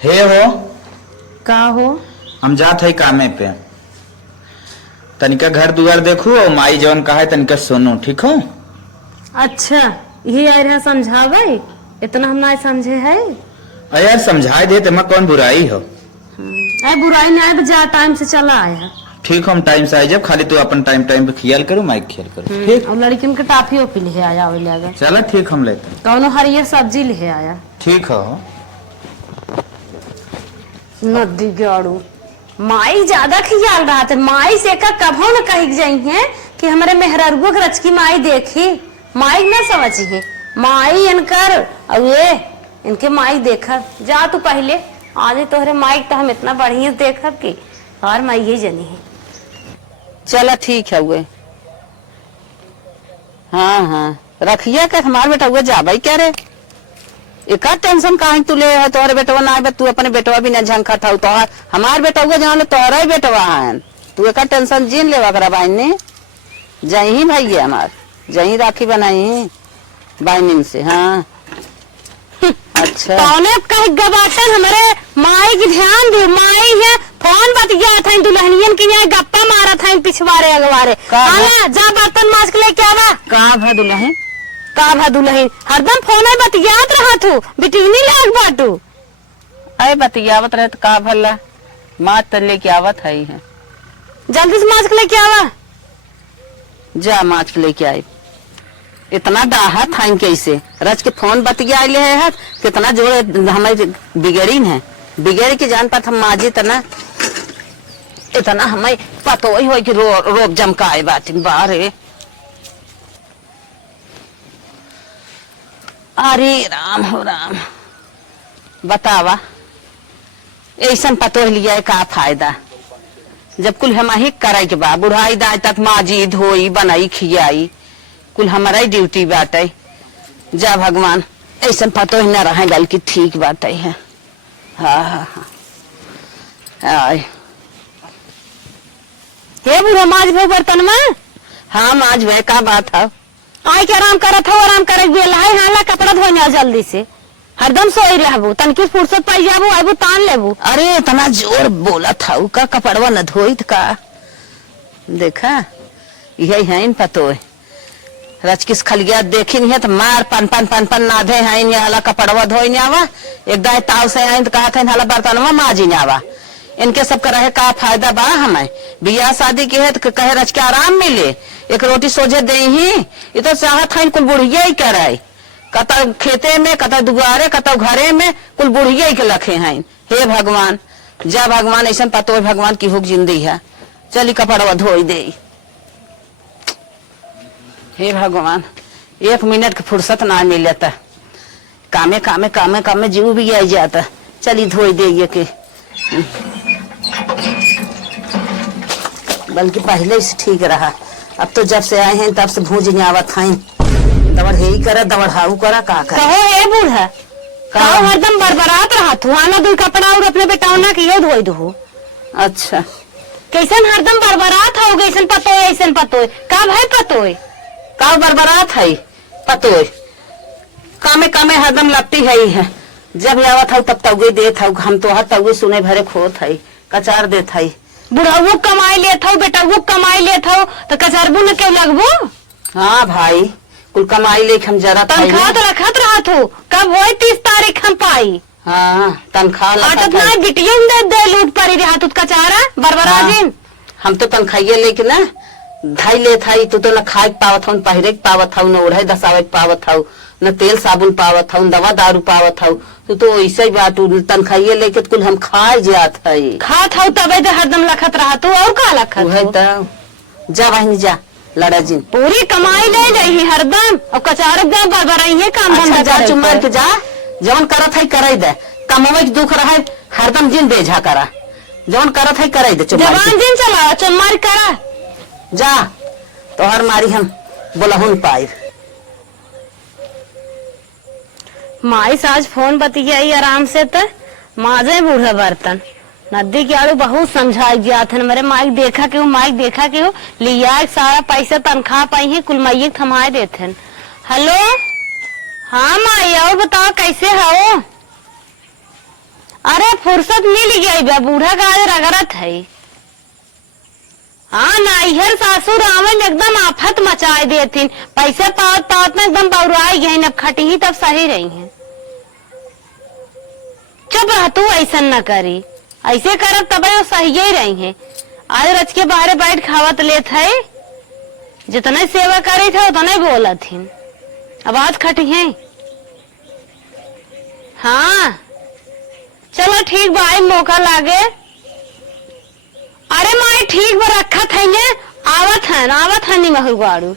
हे हो का हो? हम जात है कामे पे। तनिका घर दुआर देखू और माई जवन कहा है तनिका सुनू, ठीक हो? अच्छा, यही आए रहे समझावे, इतना हम ना समझे है। अरे यार समझा दे तो कौन बुराई हो। अरे बुराई नहीं आए, जा टाइम से चला आया। ठीक हो, हम टाइम से आए, जब खाली तू अपन टाइम टाइम पे खियाल करो, माइक खियाल करो, ठीक। और लड़किन के टाफियों पे ले आया ले चलो ठीक, हम लेते कौनो हरियर सब्जी ले आया। ठीक हो। नदी गाड़ू माई ज्यादा खियाल रहा था। माई से का कभो न कही जाई है कि हमारे मेहरारू के रच की माई देखी, माई न समझी है। माई इनकर और ये इनके माई देखा जा तू पहले आज तोहरे माई तो हम इतना बढ़िया देखब कि और माई ये जनी है। चला ठीक है वे। हाँ हाँ रखिया का हमारे बेटा हुआ जा भाई क्या रे, एक टेंशन काहे तू ले है? तोहरे बेटवा ना है, तू अपने बेटवा भी ना झंखा था। तो हमार बेटा हुआ जहाँ तोहरा ही बेटवा है, तू एक टेंशन जीन ले वगैरह बहन ने जही भाई हमार जही राखी बनाई बहन से। हाँ अच्छा कौने कहीं गबाटन हमारे माई की ध्यान दो। माई है फोन बतिया था दुल्हनियन के यहाँ गप्पा मारा था पिछवारे अगवारे। जा बर्तन माज के लेके आवा। कहाँ भा दुल्हन का भा दुल्हन हरदम फोन बतियात रहा तू बिटिनी लाग बाटू। अरे बतियावत रहे तो का भला माँ तो लेके आवत है। जल्दी से माज के लेके आवा। जा माछ के लेके आए। इतना डाहा था कैसे रच के फोन बतिया ले है, कितना जोर हमारी बिगड़ी है। बिगड़ के जान पात हम माजी तना इतना हमें पतो ही हो कि रोब जमकाए बात बारे। अरे राम हो राम, बतावा ऐसा पतो लिया का फायदा जब कुल हम ही करे के बा। बुढ़ाई दाई तक माजी धोई बनाई खियाई कुल हमारा ही ड्यूटी बाटे। जा भगवान ऐसा पतो ही न रहे बल्कि ठीक बाटे है। हाँ हाँ हाँ हे बुढ़ा माज भो बर्तन में। हाँ माज भाई का बात है? आई के आराम करत हो, आराम करे गेल है। हाला कपड़ा धोने जल्दी से, हरदम सोई रहबू, तनकी फुर्सत पाई जाबू आबू तान लेबू। अरे इतना जोर बोला था का कपड़वा न धोइत का। देखा यही है इन पतो रच किस खलिया देखी नहीं है तो मार पन पन पन पन नाधे हैं इन हाला कपड़वा धोई नहीं आवा। एक दाई ताव से आए तो कहा था हाला बर्तनवा माजी नहीं आवा। इनके सब का रहे का फायदा बा? हमें बियाह शादी के है तो कहे रच के आराम मिले, एक रोटी सोझे दे ही। ये तो चाहत है कुल बुढ़िया ही करे, कतौ खेते में कतौ दुआरे कतौ घरे में कुल बुढ़िया ही के लखे हैं। हे भगवान जा भगवान ऐसा पतो भगवान की हुक जिंदगी है। चली कपड़वा धोई दे। हे भगवान एक मिनट की फुर्सत ना मिलता, कामे कामे कामे कामे जीव भी आई जाता। चली धोई दे ये के, बल्कि पहले से ठीक रहा। अब तो जब से आए हैं तब से भूज आवत हैं। दवड़ ही करा दवड़ हाउ करा का कर। कहो ए बूढ़ा का हरदम बरबरात रहा तू आना दो कपड़ा और अपने बेटावना के यो धोई दो। अच्छा कैसन हरदम बरबरात हो गई? पतो है ऐसन पतो है का भाई पतो है का बरबरात है पतो है। कामे कामे हरदम लगती है। जब आवत हूँ तब तौगे देत हूँ हम तो तौगे सुने भरे खोत है कचार देत है। बुढ़ाऊ कमाई लेत हो बेटाऊ कमाई लेत हो तो कचरबू न क्यों लगबो? हाँ भाई कुल कमाई ले हम जरा तनख्वाह तो रखत रहा तू कब वो 30 तारीख हम पाई। हाँ तनख्वाह आटत ना बिटिया दे लूट पड़ी रहा तू कचारा बरबरा दिन। हम तो तनखाइये लेके ना धाई ले था। तू तो न खाए पावत हूँ, पहिरे पावत हूँ, न ओढ़े दसावे पावत हूँ, न तेल साबुन पावत हूँ, दवा दारू पावत हूँ। तू तो ऐसे ही बात तनखाइये लेके कुल हम खाए जात है। खात हूँ तबे तो हरदम लखत रहा तू और का लखत है तो जा बहनी जा लड़ा जिन पूरी कमाई ले रही हरदम और कचार बरबराई है काम धंधा। जा चुमार के जा जवन करत है करे दे। कमावे के दुख रहे हरदम जिन बेझा करा, जवन करत है करे दे। जवान दिन चला चुमार करा जा तो हर मारी हम बोलहुन पाई। माई साज फोन बतियाई आराम से तो माजे बूढ़ा बर्तन नदी के आड़ू बहुत समझाई गया था। मेरे माइक देखा क्यों माइक देखा क्यों लिया सारा पैसा तनख्वाह पाई है कुल माइक थमाए देते। हेलो हाँ माई और बताओ कैसे हो? अरे फुर्सत मिल गई बा, बूढ़ा का आज रगड़त है। हाँ नाइहर सासुर रावण एकदम आफत मचाए देथिन, पैसे पावत पावत में एकदम बौराई गई, अब खटी ही तब सही रही है। चुप रह तू, ऐसा न करी, ऐसे करब तब वो सही ही रही है। आज रच के बाहर बैठ खावत लेत है, जितने सेवा करे थे उतने बोलत थी, अब आज खटी है। हाँ चलो ठीक भाई, मौका लागे। अरे माई ठीक बा रखा था, आवत है नहीं महुआड़ू।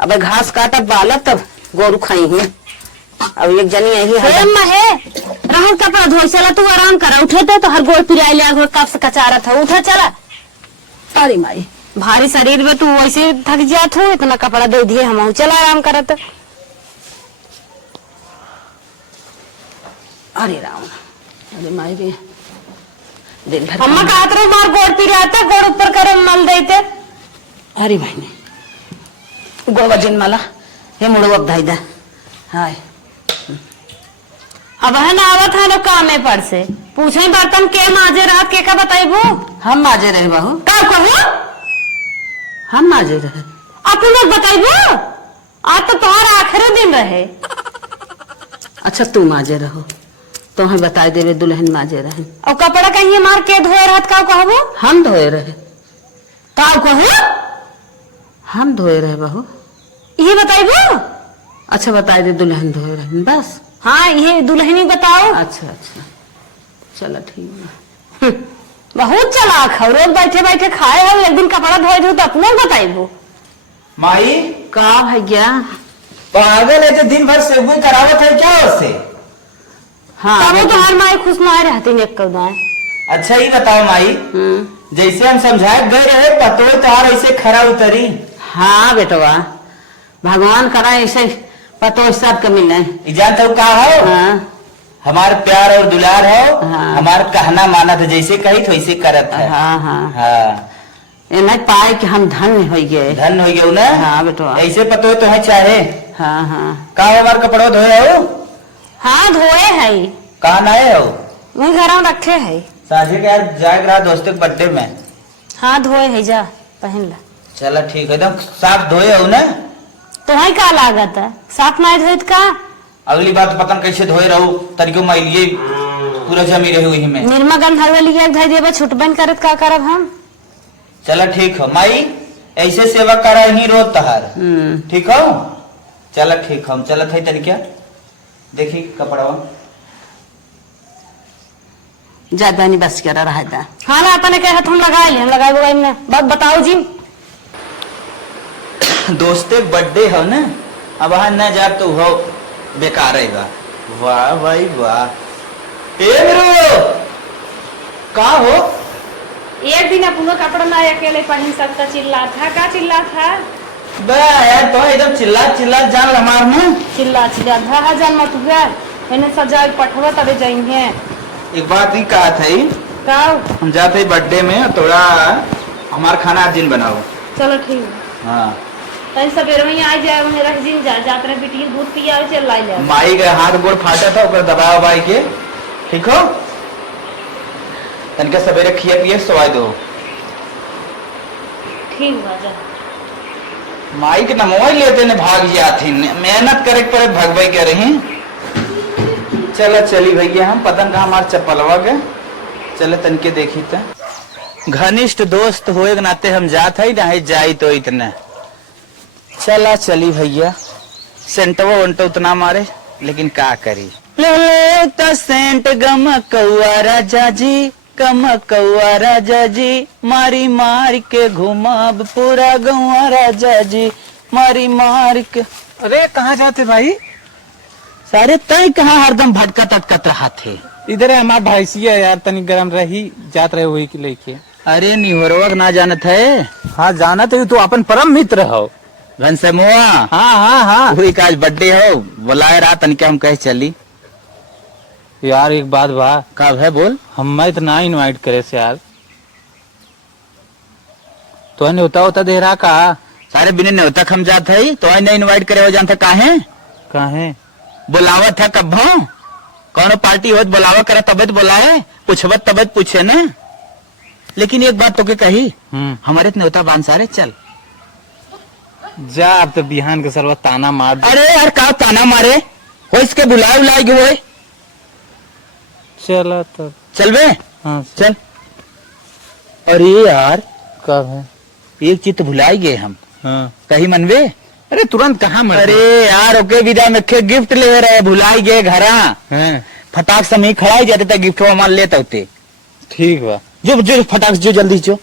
अब घास काटब बालक तब गोरू खाई है। अब एक जनी यही है महे रहू कपड़ा धोई, चला तू आराम कर, उठे तो हर गोड़ पिराई ले कब से कचारा था, उठा चला। अरे माई भारी शरीर में तू वैसे थक जात हो, इतना कपड़ा दे दिए हम, चला आराम करत। अरे राम, अरे माई रे, दिन भर अम्मा कहत रहे मार गोड़ पिराते, गोड़ ऊपर करे मल देते। अरे भाई ने गोवा जिन माला ये मुड़ो अब धाई दा। हाय अब है ना आवत है लोग काम में पर से पूछे बर्तन के माजे रात के का बताइबू। हम माजे रहे बहू, का कहो हम माजे रहे, अपन लोग बताइबू। आज तो तुम्हारा आखिरी दिन रहे। अच्छा तू माजे रहो, तुम्हें बताई देवे दुल्हन माजे रहे। और कपड़ा कहीं मार के धोए रहत का कहबू। हम धोए रहे, का कहो हम धोए रहे बहू। ये बताइबू। अच्छा बताई दे दुल्हन धोए रहे बस। हाँ ये दुल्हनी बताओ। अच्छा अच्छा चलो ठीक है। बहुत चालाक है, रोज बैठे बैठे खाए हो, एक दिन कपड़ा धोए थे तो अपने बताइबू। माई का भैया पागल है, तो दिन भर सेवई करावत है क्या उससे? हाँ तब तो हर माई खुश ना रहती ने कदाए। अच्छा ही बताओ माई, जैसे हम समझाए गए रहे पतो तार ऐसे खरा उतरी। हाँ बेटवा, भगवान करा ऐसे पतो सब के मिले। जानते हो का हो? हाँ हमार प्यार और दुलार हो। हाँ। हमार कहना माना था, जैसे कही तो वैसे करत है। हाँ हाँ हाँ ये नहीं पाए कि हम धन्य हो गए। धन हो गए ना। हाँ बेटवा। ऐसे पतो तो है चाहे हाँ हाँ का हमार कपड़ो धोए हो? हाँ धोए है, कहाँ आए हो? वही घर में रखे है। साझे के यार जाए रहा दोस्तों के बर्थडे में। हाँ धोए है, जा पहन ला। चलो ठीक है, एकदम साफ धोए हो ना? तो वही का लागत है, साफ नहीं धोए का। अगली बात पता कैसे धोए रहो, तरीके में लिए पूरा जमी रहे हुई में। निर्मा गंधर्व लिया धोई देबे, छुटबन करत का करब हम। चलो ठीक हो माई, ऐसे सेवा करा ही रो तहार। ठीक हो? चलो ठीक हम चलत है तरीका। देखी कपड़ा ज्यादा नहीं बस करा रहा था। हाँ ना अपने कहे तुम लगाए ले, हम लगाए बुगाई में बात बताओ जी। दोस्ते बर्थडे हो ना, अब वहां न जा तो हो बेकार रहेगा। वाह भाई वाह। ए ब्रो का हो? एक दिन अपनो कपड़ा ना अकेले पहन सकता, चिल्ला था का चिल्ला था। बे यार तो एकदम चिल्ला चिल्ला जान हमार ना। चिल्ला चिल्ला धा जान मत हुआ, इन्हें सजा पठवा तबे जाएंगे। एक बात ही कहा था, का हम जाते बर्थडे में थोड़ा हमार खाना आज दिन बनाओ। चलो ठीक है। हाँ कल सवेरे में आ जाए, मेरा दिन जा जाते रहे बेटी दूध पिया चल लाई ले। माई के हाथ गोड़ फाटा था, ऊपर दबा उबाई के। ठीक हो? तनिका सवेरे खिए पिए सवाई दो। ठीक बा जा। माई के नमोई लेते ने भाग जाती, मेहनत करे पर भगवाई के रही। चलो चली भैया, हम पतन का हमार चप्पलवा के चले तनिके देखी तो। घनिष्ठ दोस्त होए के नाते हम जात है ना जाई तो इतने। चला चली भैया, सेंटवा वंटो उतना मारे लेकिन का करी। ले ले तो सेंट गम कौआ राजा जी, कम कौआ राजा जी, मारी मार के घुमाब पूरा गौआ राजा जी, मारी मार के। अरे कहाँ जाते भाई? सारे तय कहाँ हरदम भटकत अटकत रहा थे। इधर है हमारा भैंसिया यार, तनी गरम रही जात रहे हुई की लेके। अरे निहोरवक ना जानत है। हाँ जाना तो तू अपन परम मित्र हो। घनसमुआ। हाँ हाँ हाँ वही का आज बर्थडे हो, बुलाए रात तनिक हम कहे चली। यार एक बात बा, कब है बोल? हम इतना इनवाइट करे से यार, तो न्योता होता दे रहा का? सारे बिना न्योता हम जात है तो नहीं इनवाइट करे हो जानता काहे? काहे? बुलावत है कब कौन पार्टी होत बुलावा करा तबियत बुलाए, पूछबत तबियत पूछे न। लेकिन एक बात तो के कही, हमारे न्योता बांसारे चल। जा अब तो बिहान के सरवा ताना मार दे। अरे यार का ताना मारे हो, इसके बुलाए उलाए गए हुए। चला तो चल बे, हाँ चल। अरे यार कब है? एक चीज तो भुलाई गए हम। हाँ कहीं मनवे? अरे तुरंत कहाँ मर अरे यार ओके विदा में के गिफ्ट ले रहे, भुलाई गए घरा। हैं? फटाक से ही खड़ा ही जाते थे, गिफ्ट मान लेते होते। ठीक बा। जो जो फटाक से जो जल्दी जो।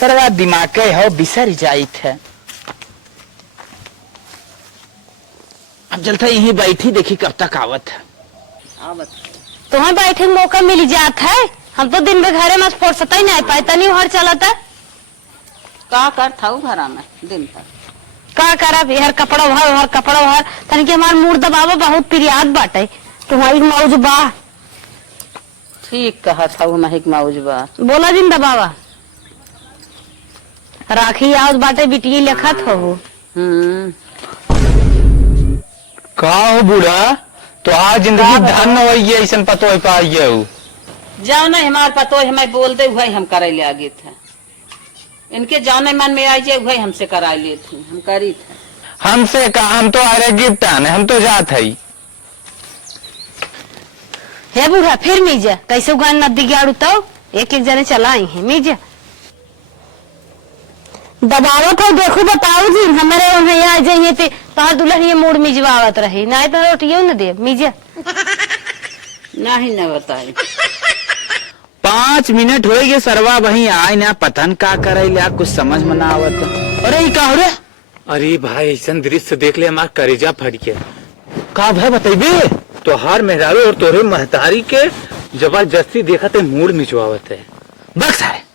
सरवा दिमाग के हो बिसर जाइत है। अब चलता यहीं बैठी देखी कब तक आवत है। तुम्हें बैठे के मौका मिल जात है, हम तो दिन में घरे में फुर्सत ही नहीं पाए, तनी हर चलता का कर था घरा में दिन भर। का करब, हर कपड़ा भर हर कपड़ा भर, तनी के हमार मूड दबावा बहुत प्रियाद बाटे। तुम्हारी मौज बा, ठीक कहा था महक मौज बा। बोला दिन दबावा। राखी आज बाटे बिटिया लिखत हो। का हो बूढ़ा, तो आज जिंदगी धन हो ऐसा पतो पाइए। जाओ ना हमारे पतो हमें बोल दे वही हम करे ले आगे थे। इनके जाने मन में आई जाए वही हमसे करा ले थी, हम करी थे। हमसे का, हम तो आ रहे गिफ्ट आने, हम तो जात है। हे बूढ़ा फिर मीजा कैसे उगान नदी गाड़ू तो एक एक जने चला आई है मीजा। दबावो तो देखो बताओ जी, हमारे वहाँ आ जाइए थे तो दुल्हन ये मूड मिजवावत रही, नहीं तो रोटियों न दे मीजा। नहीं न बताई 5 मिनट हो गए सरवा वही आए ना, पतन का करे लिया कुछ समझ में ना आवत। अरे ये का हो रे? अरे भाई ऐसा दृश्य देख ले हमारा करेजा फट गया। का भाई बताइबे? तोहार मेहरारू और तोरे महतारी के जबरदस्ती देखा ते मूड मिचवावत है। बस है।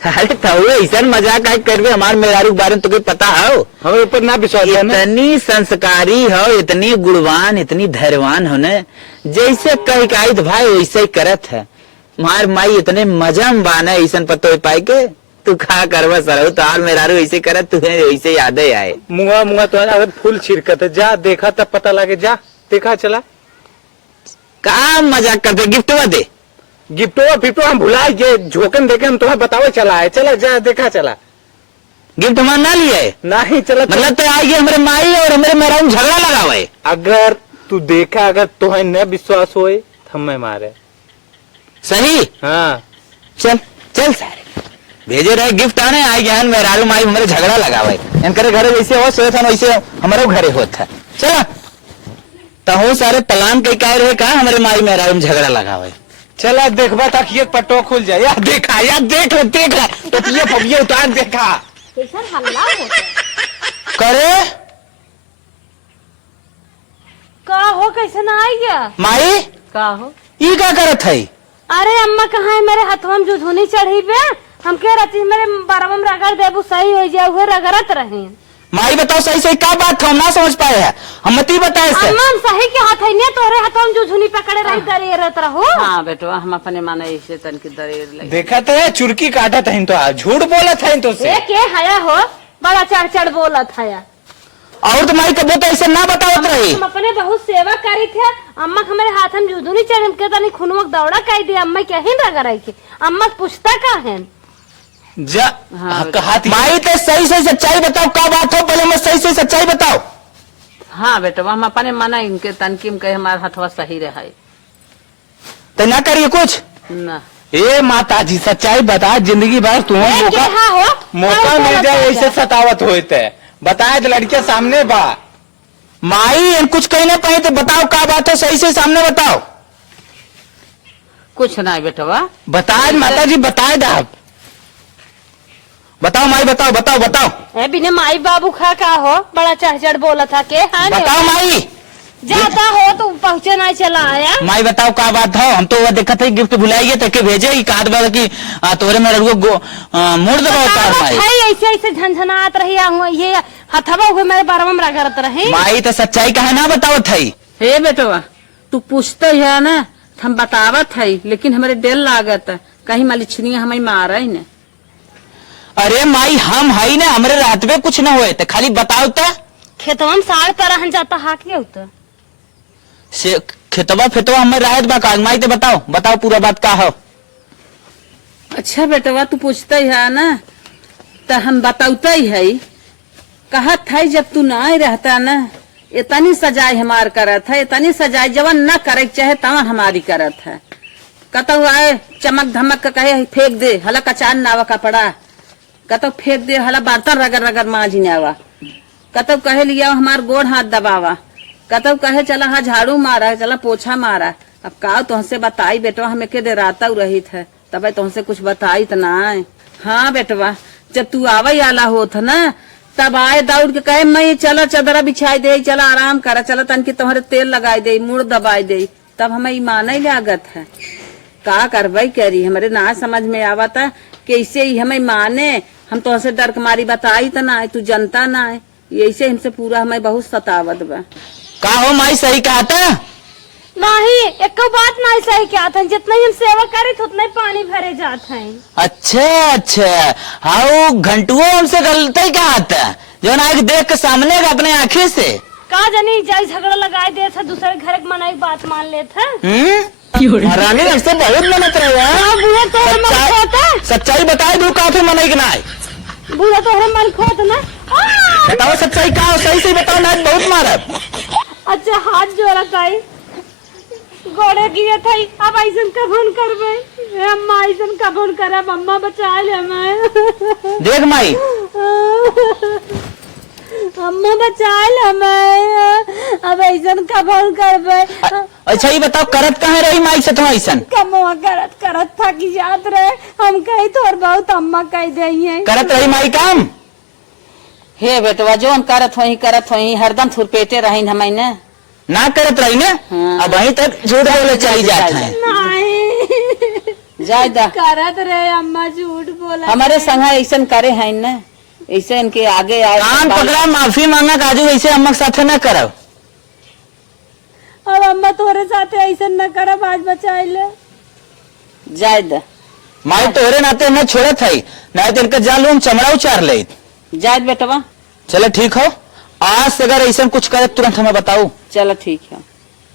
अरे तो ऐसा मजाक आई करबे, हमार मेहरारू के बारे में तो कोई पता हो? हमें ऊपर ना विश्वास है ना। इतनी संस्कारी हो, इतनी गुणवान, इतनी धैर्यवान हो न, जैसे कही का तो भाई वैसे ही करत है। मार माई इतने मजा में बाना ऐसा पतो पाई के तू खा करवा सर, तो हार मेहरारू ऐसे करत, तुझे वैसे याद ही आए। मुआ मुआ तो अगर फूल छिड़कत है, जा देखा तब पता लगे, जा देखा चला। का मजाक करते, गिफ्ट दे। गिफ्टो हम भुला गए, झोकन देके हम तुम्हें बतावे चला है। चला जा देखा चला। गिफ्ट हमारा ना लिया है, नहीं चला मतलब तो आइए हमारे माई और हमारे मेहरारू झगड़ा लगा हुआ है। अगर तू देखा, अगर तुम्हें न विश्वास होए तो हमें मारे। सही? हाँ चल चल सारे भेजे रहे गिफ्ट आने, आई ज्ञान मेहरारू माई हमारे झगड़ा लगा हुआ है। इनके घरे वैसे हो सोए था वैसे हमारे घरे होता है। चला तो सारे प्लान कई काय रहे का, हमारे माई मेहरारू में झगड़ा लगा हुआ है। चला देखबा तक ये पटो खुल जाए। यार देखा, यार देख ले तो ये फबिया उतार देखा हल्ला होता करे का हो, कैसे ना आई गया माई का हो? ये क्या करत है? अरे अम्मा कहाँ है, मेरे हाथों में जुझुनी चढ़ी पे, हम कह रही मेरे बारवा में रगड़ देबू सही हो जाए, वो रगड़त रहे। माई बताओ सही सही क्या बात था, हम ना समझ पाए हैं, हम मत ही बताए से। अम्मा हम सही के हाथ है ने, तोरे हाथों में जुझुनी पकड़े रही दरेरत रहो। हाँ बेटवा हम अपने माने ऐसे तन की दरेर लगे। देखा तो है, चुरकी काटा था तो झूठ बोला था तो से। ए के हया हो, बड़ा चढ़ चढ़ बोलत है। और तो माई कबो तो ऐसे ना बतावत रही। हम अपने बहुत सेवा करी थे, अम्मा हमारे हाथ में जुझुनी चढ़े के तनी खुनवक दौड़ा कह दे, अम्मा क्या ही रगड़ाई के, अम्मा पूछता का है जा हाँ, कहा माई तो सही सही सच्चाई बताओ, क्या बात हो, पहले मैं सही सही सच्चाई बताओ। हाँ बेटवा हम अपने माना इनके तनकीम कहे हमारा हथवा सही रहा। तो ना करिए कुछ ना ए माता जी सच्चाई बता, जिंदगी भर तुम्हें मौका मिल जाए ऐसे सतावत होते बताए तो लड़के सामने बा। माई कुछ कही नहीं पाए तो बताओ क्या बात है, सही से सामने बताओ। कुछ ना बेटवा बताए माता जी, बताए आप बताओ माई, बताओ बताओ बताओ। ए बिना माई बाबू खा का हो, बड़ा चढ़ चढ़ बोला था के हाँ बताओ माई। जाता हो तो पहुँचे नहीं चला आया। माई बताओ क्या बात है, हम तो वो देखा था गिफ्ट भुलाइए तक भेजे ही कहा बात की तोरे में मोड़ दबा माई। ऐसे ऐसे झनझनात रही ये हथवा हुए मेरे बारवा में रगड़त रहे। माई तो सच्चाई कहा ना बताओ थी। हे बेटवा तू पूछते है ना, हम बतावत है, लेकिन हमारे दिल लागत कहीं मलिछनिया हमें मारा ही न। अरे माई हम है ना, हमारे रात में कुछ न हुए तो खाली बताओ तो। खेतवा में साड़ तरह जाता हा के से खेतवा फेतवा हमें राहत बा का माई ते बताओ बताओ पूरा बात का हो। अच्छा बेटवा तू पूछता ही है ना तो हम बताता ही है। कहत है जब तू ना रहता ना इतनी सजाई हमार करत है, इतनी सजाई जवन न करे चाहे तवन हमारी करत है। कतौ आए चमक धमक के कहे फेंक दे हला कचान नावा कपड़ा, कतौ फेंक दे हला बर्तन रगड़ रगड़ मांझी नावा, कतौ कहे लिया हमार गोड़ हाथ दबावा, कतौ कहे चला हाँ झाड़ू मारा चला पोछा मारा। अब का तुमसे बताई बेटवा हमें के दे राता रही है तब तुमसे कुछ बताई तो ना आए। हाँ बेटवा जब तू आवे आला होत ना तब आए दौड़ के कहे मैं चला चदरा बिछाई दे चला आराम करा चला तन की तुम्हारे तेल लगाई दे मुड़ दबाई दे। तब हमें ईमान ही लागत है का करवाई करी हमारे ना समझ में आवता कैसे ही हमें माने। हम तो हसे डर मारी बताई तो ना तू जनता ना है ऐसे हमसे पूरा हमें बहुत सतावत बा। का हो माई सही कहा था नहीं एक बात नहीं सही क्या था, जितना ही हम सेवा करे उतना ही पानी भरे जाते हैं। अच्छा अच्छा हाँ घंटुओं हमसे गलत ही कहा था जो ना देख के सामने का अपने आँखें से का जानी जाई झगड़ा लगाए दे था दूसरे घर के मना बात मान ले था। रानी हमसे बहुत मेहनत रहे सच्चाई बताए दू काफी मनाई के ना बुरा तो हमारे मन खोत ना बताओ सच्चाई का सही से बताओ ना बहुत मारा। अच्छा हाथ जोड़ा काई गोड़े गिरे थे अब ऐसा कफन करबे अम्मा ऐसा कफन करब अम्मा बचा ले हमें देख माई अम्मा बचा ले हमें अब ऐसा कफन करबे। अच्छा ये बताओ करत कहाँ रही माई से तुम ऐसा कमवा करत करत था कि याद रहे हम कही तो और बहुत अम्मा कह दई है करत रही माई काम। हे बेटवा जोन करत होही हरदम थुरपेटे रही हमें ना करत रही ना हाँ। अब वहीं तक झूठ बोले चली जाते हैं नहीं जायदा करत रहे अम्मा झूठ बोला हमारे संग ऐसा करे है न ऐसे इनके आगे आए कान पकड़ा माफी मांगा काजू ऐसे अम्मा के साथ न करो। अब अम्मा तोरे साथे ऐसा न करब आज बचाए ले जायदा माई तोरे नाते न छोड़त है नहीं तो इनका जालू हम चमड़ा उचार ले। जायद बेटवा चलो ठीक हो आज से अगर ऐसा कुछ करे तुरंत हमें बताओ। चलो ठीक है।